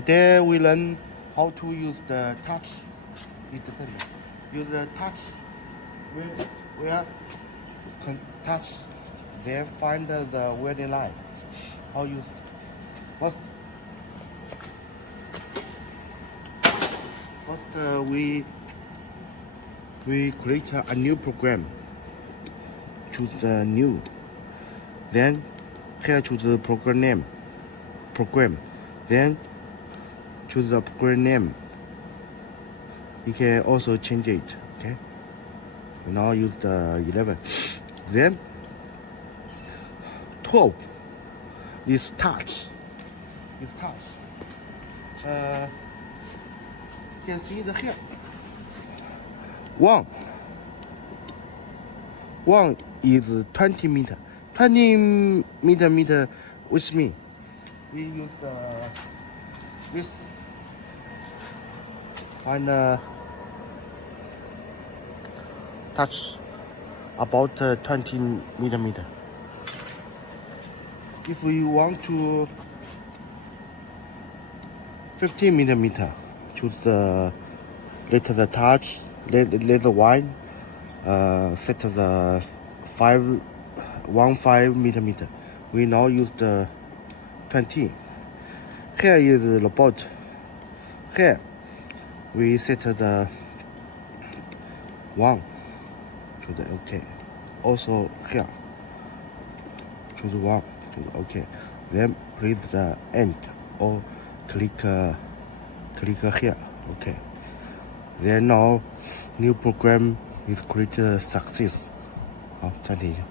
Today we learn how to use the touch. Use the touch. We can touch. Then find the welding line. How use? First, we create a new program. Choose the new. Then here choose the program name. Then choose the program name. You can also change it. Okay. We now use the 11. Then 12 is touch. You can see the here. One is 20 meter. 20 meter with me. We use this and touch about 20 millimeter. If we want to 15 millimeter, choose let the touch, let the wine, set the 15 millimeter. We now use the 20. Here is the robot. Here we set the 1 to the OK. Also here choose 1 to the OK. Then press the end or click here. OK. Then now new program is created success. 好，暂停一下。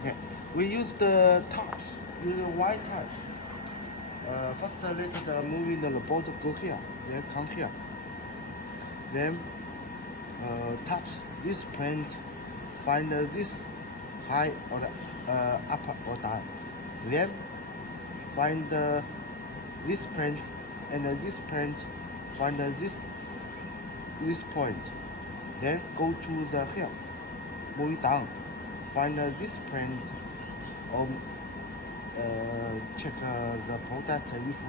Okay, we use the touch, use the white touch. First let the moving the robot go here, then come here. Then touch this point, find this high or up or down. Then find this point and this point, find this point. Then go to the here, move it down. Find this point or check the product if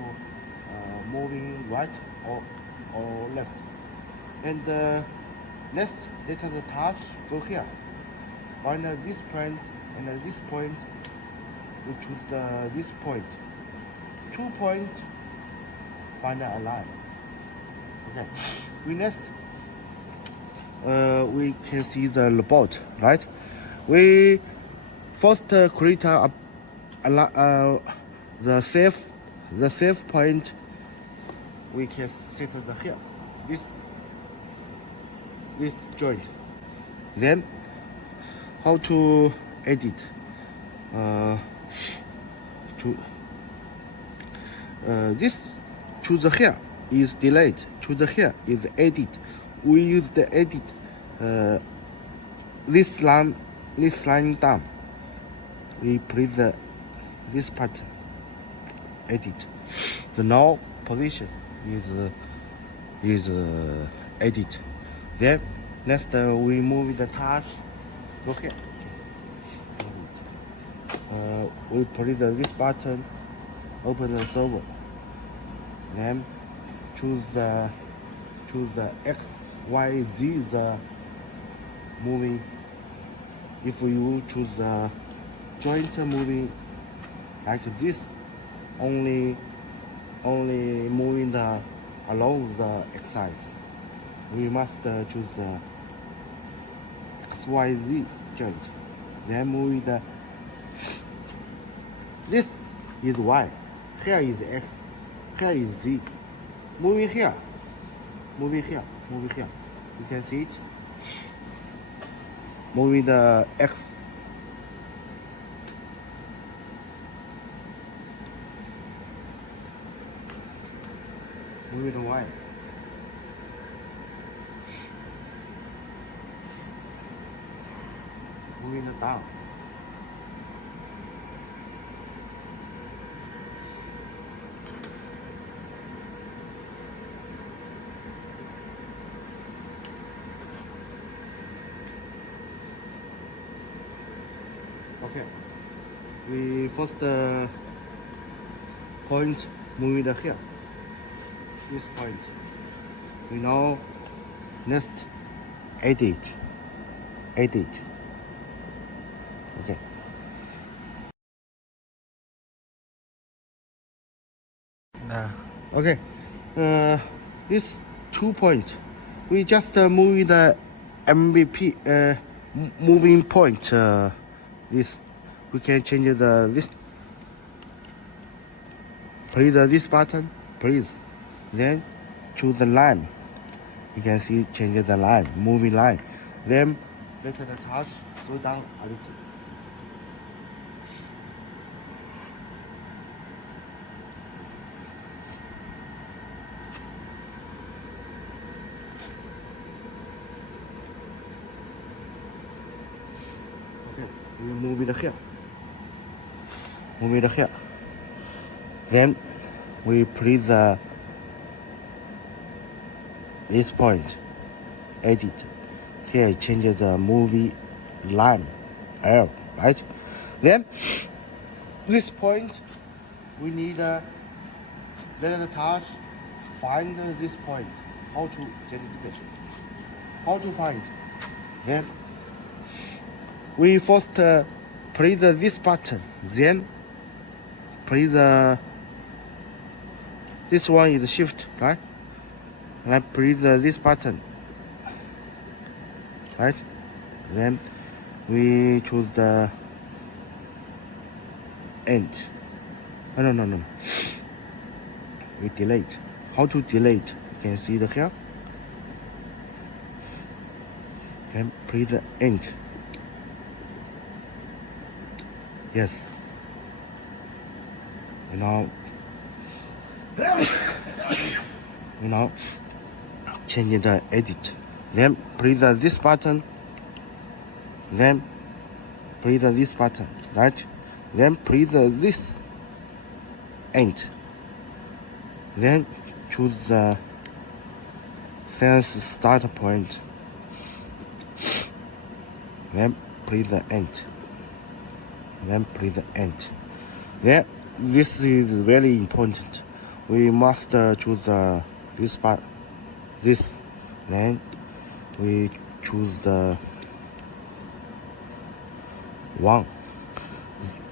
moving right or left. And next, let the touch go here. Find this point and this point. We choose this point. 2 points. Find a line. Okay. We next. We can see the robot, right? We first create the safe point. We can set the here, this joint. Then how to edit? This choose here is delayed. Choose here is edit. We use the edit. This line down. We press this part. Edit. The now position is edit. Then next we move the touch. Go here. We press this button. Open the server. Then choose the X, Y, Z the moving. If you choose the joint moving like this, only moving along the axis. We must choose the X, Y, Z joint. Then moving this is Y. Here is X. Here is Z. Moving here. You can see it. Moving the X. Moving the Y. Moving the down. Okay. we first point move it here. This point. We now next edit. Okay. Okay. This 2 point. We just move the MVP moving point. This we can change this. Press this button, please. Then choose the line. You can see change the line, moving line. Then let the touch go down a little. Okay, we move it here. Move it here. Then we press this point, edit. Here change the movie line, L, right? Then this point, we need let the touch find this point. How to change the picture? How to find? Then we first press this button, then press this one is shift, right? And I press this button, right? Then we choose the end. No. We delete. How to delete? You can see the here. Then press the end. Yes. We now change the edit. Then press this button. Then press this button, right? Then press this end. Then choose the sense start point. Then press the end. Then press the end. Then this is very important. We must choose this part. This. Then we choose the one.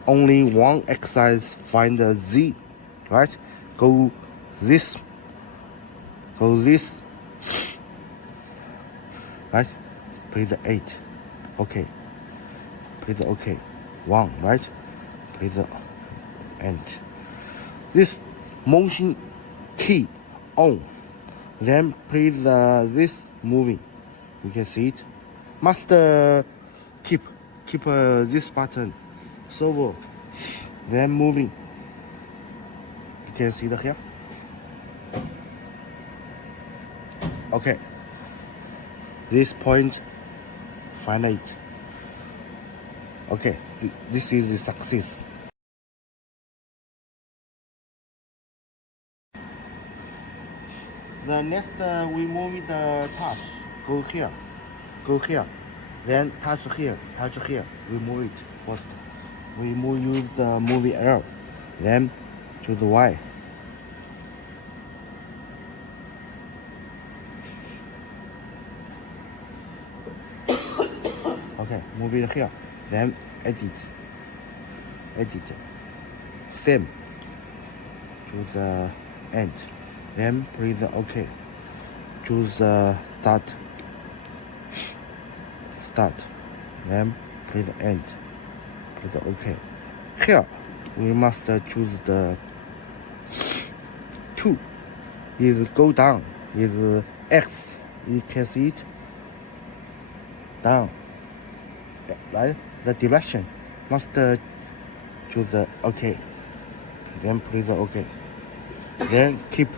Only one exercise. Find the Z, right? Go this. Right? Press the 8. Okay. Press the OK. 1, right? Press the end. This motion key on. Then press this moving. You can see it. Must keep this button. Servo. Then moving. You can see the here. Okay. This point. Find it. Okay. This is a success. The next we move the touch. Go here. Then touch here. We move it first. We use the movie L. Then choose the Y. Okay, move it here. Then edit. Same. Choose the end. Then press the OK. Choose the start. Then press the end. Press the OK. Here we must choose the 2. Is go down. Is X. You can see it. Down. Right? The direction must choose the OK. Then press the OK. Then keep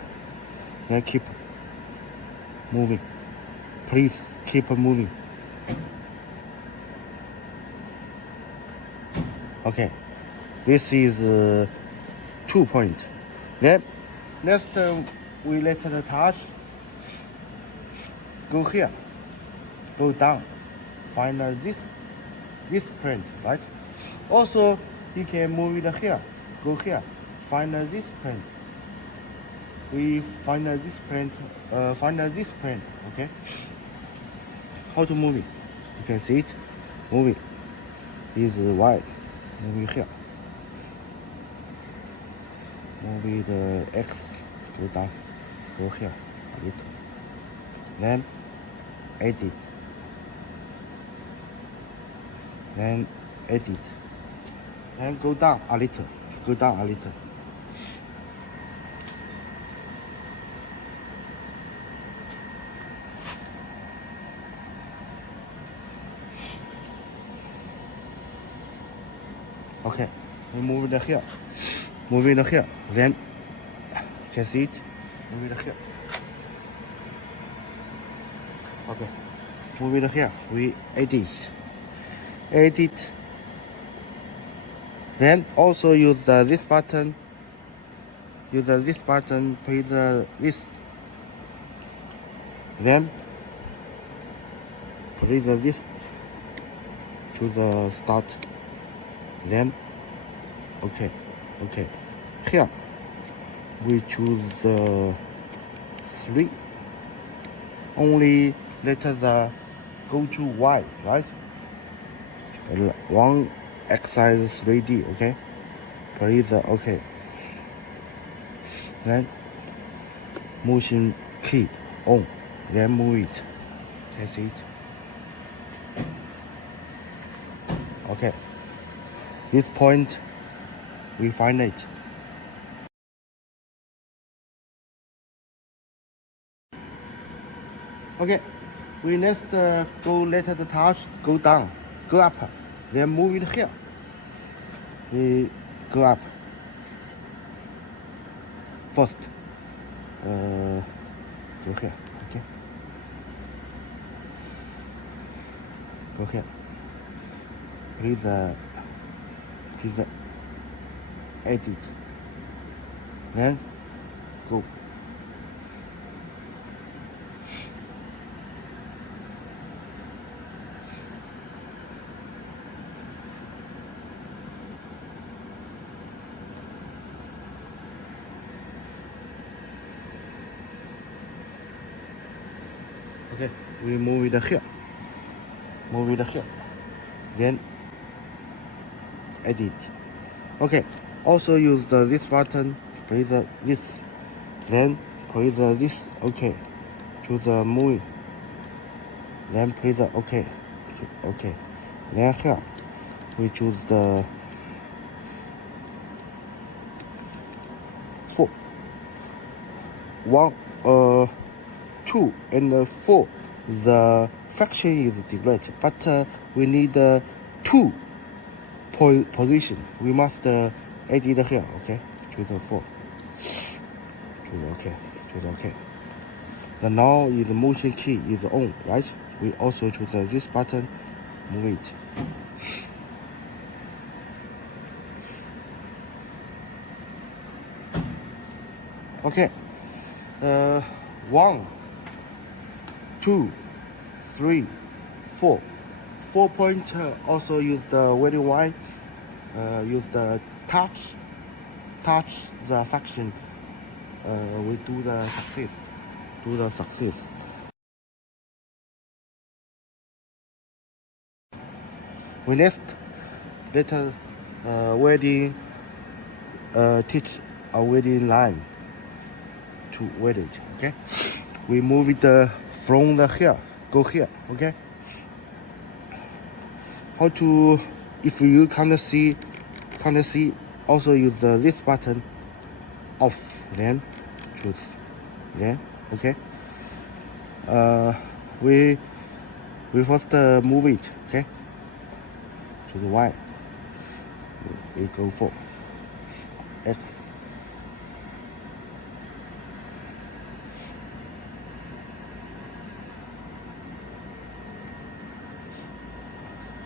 moving. Please keep moving. Okay, this is 2 point. Then next we let the touch go here, go down, find this print, right? Also he can move it here, go here, find this print. We find this print, okay? How to move it? You can see it, move it. Is Y, move it here. Move it X, go down, go here a little. Then edit. Then edit. Then go down a little, go down a little. Okay, we move it here. Move it here. Then, can see it? Move it here. Okay, move it here. We edit. Edit. Then also use this button. Use this button. Press this. Then press this to the start. Then okay. Here we choose the 3. Only let the go to Y, right? And one exercise 3D, okay? Press okay. Then motion key on. Then move it. Can see it? Okay. This point, we find it. Okay, we next go let the touch go down, go up, then move it here. We go up. First, go here, okay? Go here. Please edit. Then go. Okay, we move it here. Move it here. Then edit. Okay, also use this button, press this, then press this, okay, to the movie, then press okay, then here, we choose the 4, 1, 2 and 4, the fraction is deleted, but we need 2 position. We must edit here, okay? Choose the 4. Choose okay. The now is the motion key is on, right? We also choose this button, move it. Okay. 1, 2, 3, 4. 4 point also use the welding line. Use the touch the function. We do the success. We next let welding teach a welding line to weld it. Okay, we move it from the here, go here. Okay. How to, if you can't see, also use this button, off, then choose, then okay. We first move it, okay, to the Y. We go for X.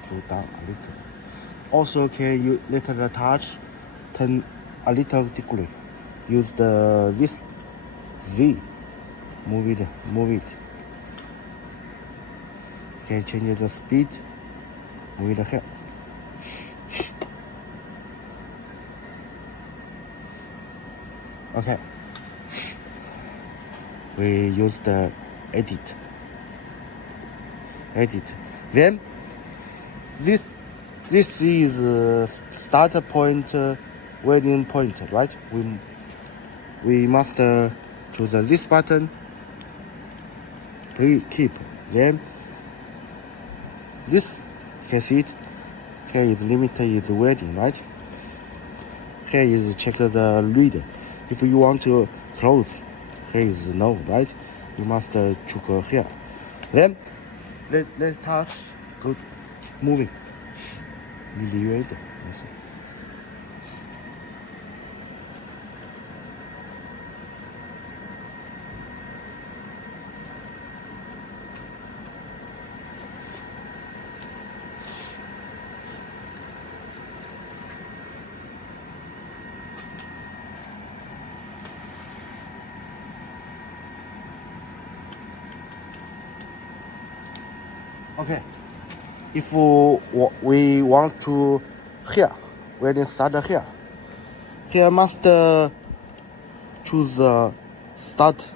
Go down a little. Also, can you let the touch turn a little degree. Use this Z. Move it. Can change the speed. Move it here. Okay. We use the edit. Then this is start point, welding point, right? We must choose this button. Please keep. Then this, you can see it. Here is limit is welding, right? Here is check the read. If you want to close, here is no, right? You must choose here. Then let's touch, go moving. Read. Yes. Okay. If we want to here, welding start here. Here must choose start.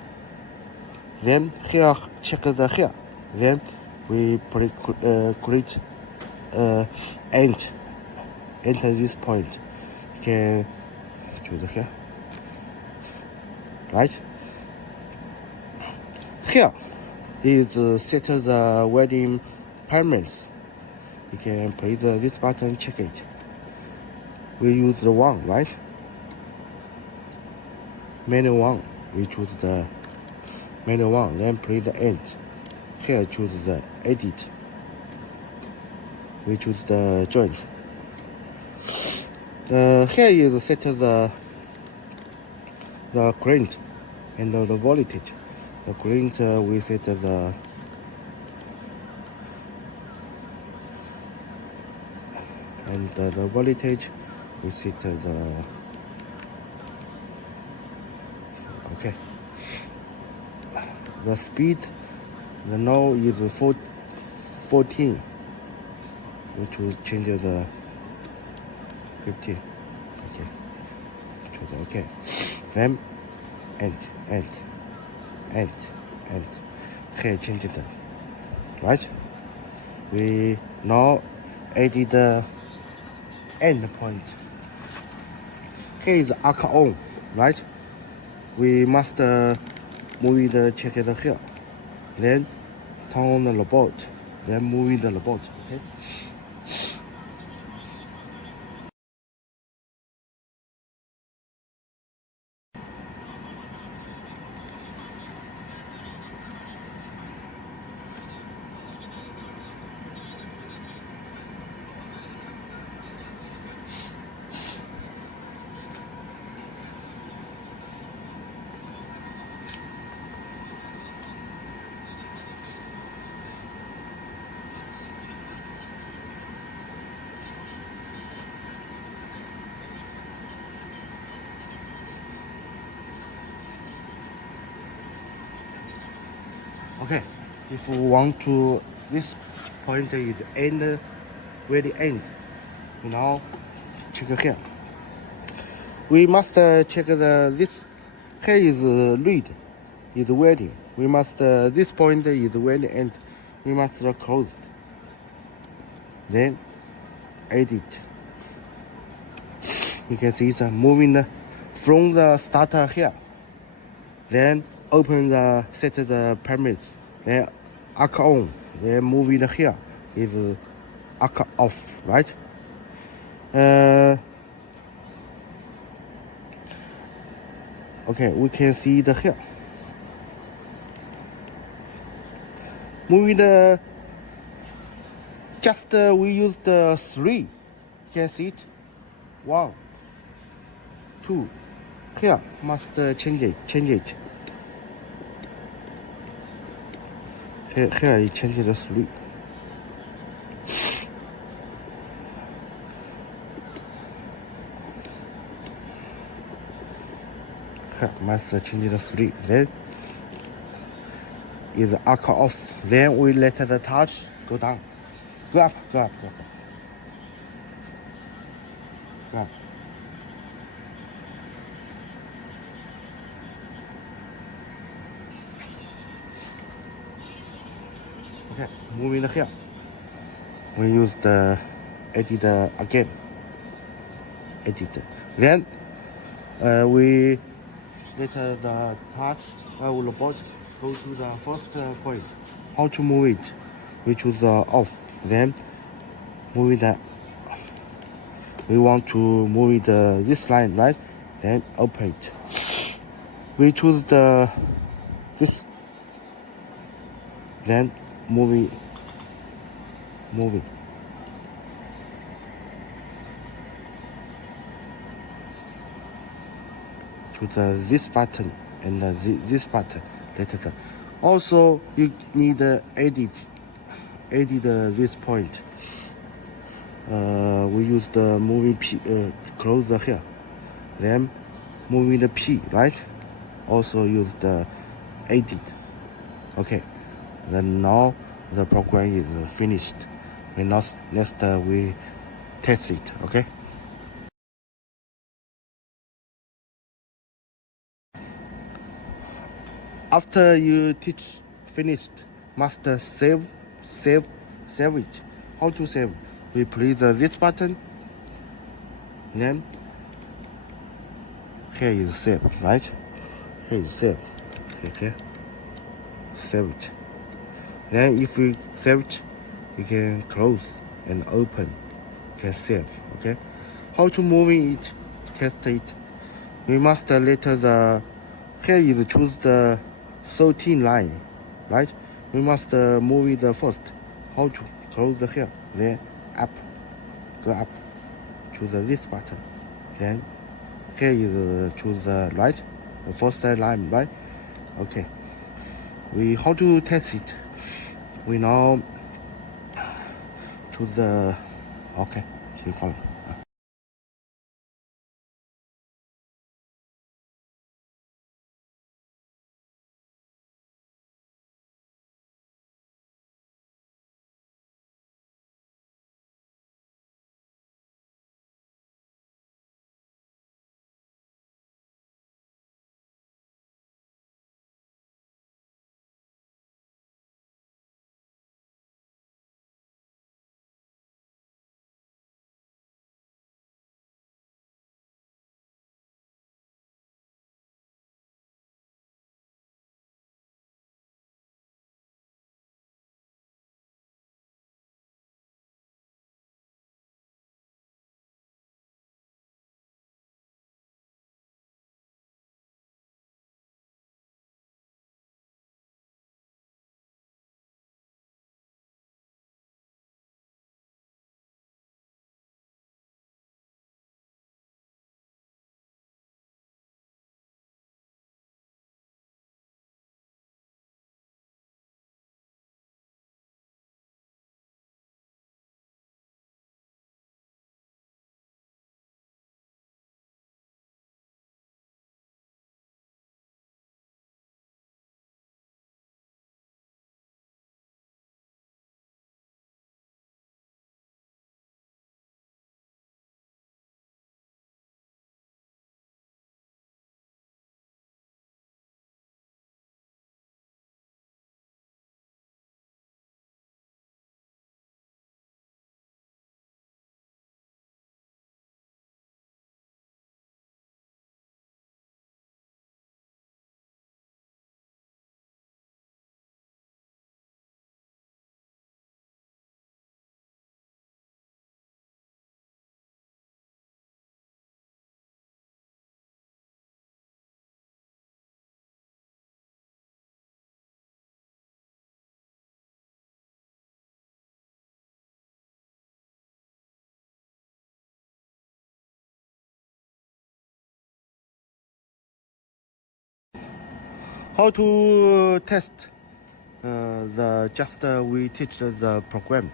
Then here check the here. Then we create end. Enter this point. You can choose here. Right? Here is set the welding parameters. You can press this button, check it. We use the one, right? Menu one. We choose the menu one, then press the end. Here choose the edit. We choose the joint. Here is set the current and the voltage. The current we set the and the voltage we set the okay. The speed, the now is 14. Which will change the 15. Okay. Choose okay. Then end. Here change it. Right? We now added the end point. Here is arc on, right? We must move the check it here. Then turn on the robot. Then move the robot. Okay. Okay, if we want to, this point is end, very end. Now, check here. We must check this. Here is read, is welding. We must, this point is welding end. We must close it. Then, edit. You can see it's moving from the starter here. Then open the set the parameters. Then arc on. Then moving here is arc off, right? Okay, we can see the here. Moving the just we use the 3. You can see it. 1, 2. Here must change it. Here you change the 3. Here must change the 3. Then is arc off. Then we let the touch go down. Go up. Go up. Okay, moving here. We use the edit again. Edit. Then we let the touch robot go to the first point. How to move it? We choose off. Then move it. We want to move it this line, right? Then open it. We choose this. Then move it. Choose this button and this button. Also, you need edit this point. We use the moving P, close here. Then moving the P, right? Also use the edit. Okay. Then now the program is finished. And next we test it. Okay. After you teach finished, must save it. How to save? We press this button. Then here is save, right? Here is save. Okay. Save it. Then if we save it, you can close and open. You can save. Okay. How to move it? Test it. We must let the here is choose the 13 line, right? We must move it first. How to close here? Then up, go up. Choose this button. Then here is choose the right, the first line, right? Okay. We how to test it? We now choose the okay. How to test we teach the program.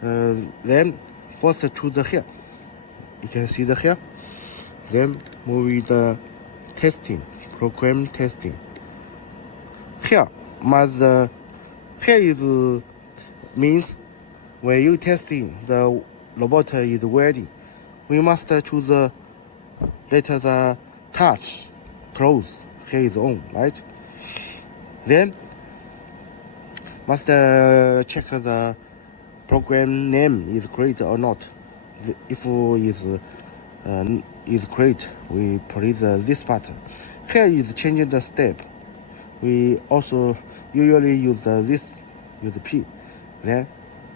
Then first choose here. You can see the here. Then move the testing, program testing. Here here is means when you testing the robot is welding. We must choose let the touch close. Here is on, right? Then Must check the program name is correct or not. If is correct, we press this button. Here is changing the step. We also usually use this, use P. Then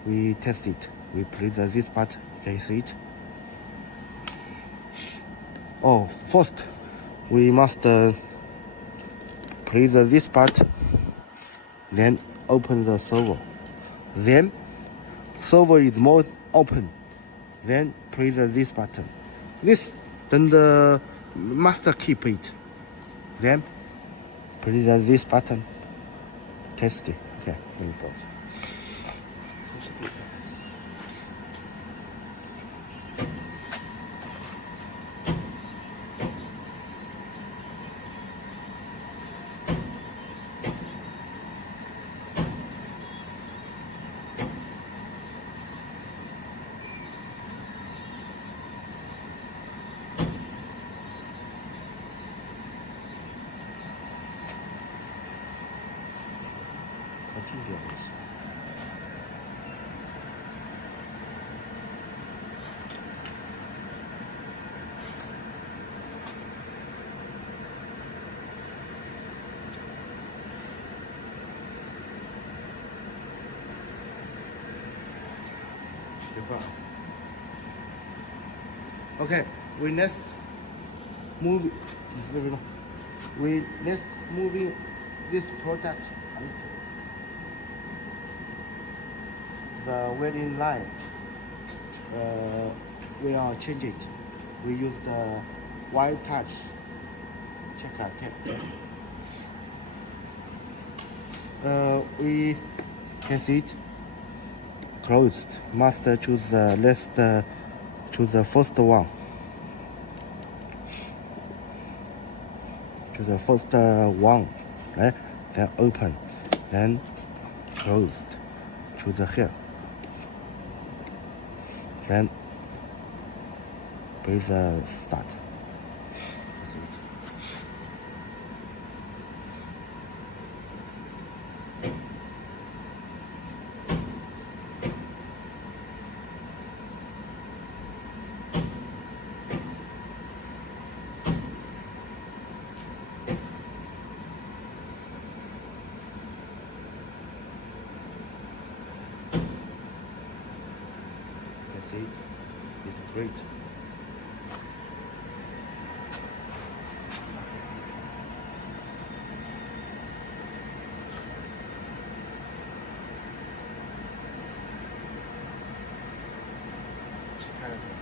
we test it. We press this button. Can you see it? Oh, first we must press this button. Then open the server. Then server is more open. Then press this button. This then the master keep it. Then press this button. Test it. Okay, let me pause. Continue. Okay, we next move. We next moving this product. The welding line. We are change it. We use the wire touch. Check out. We can see it closed. Must choose the last. Choose the first one. Choose the first one. Right? Then open. Then closed. Choose here. Then press start. See it? It's great. Check out.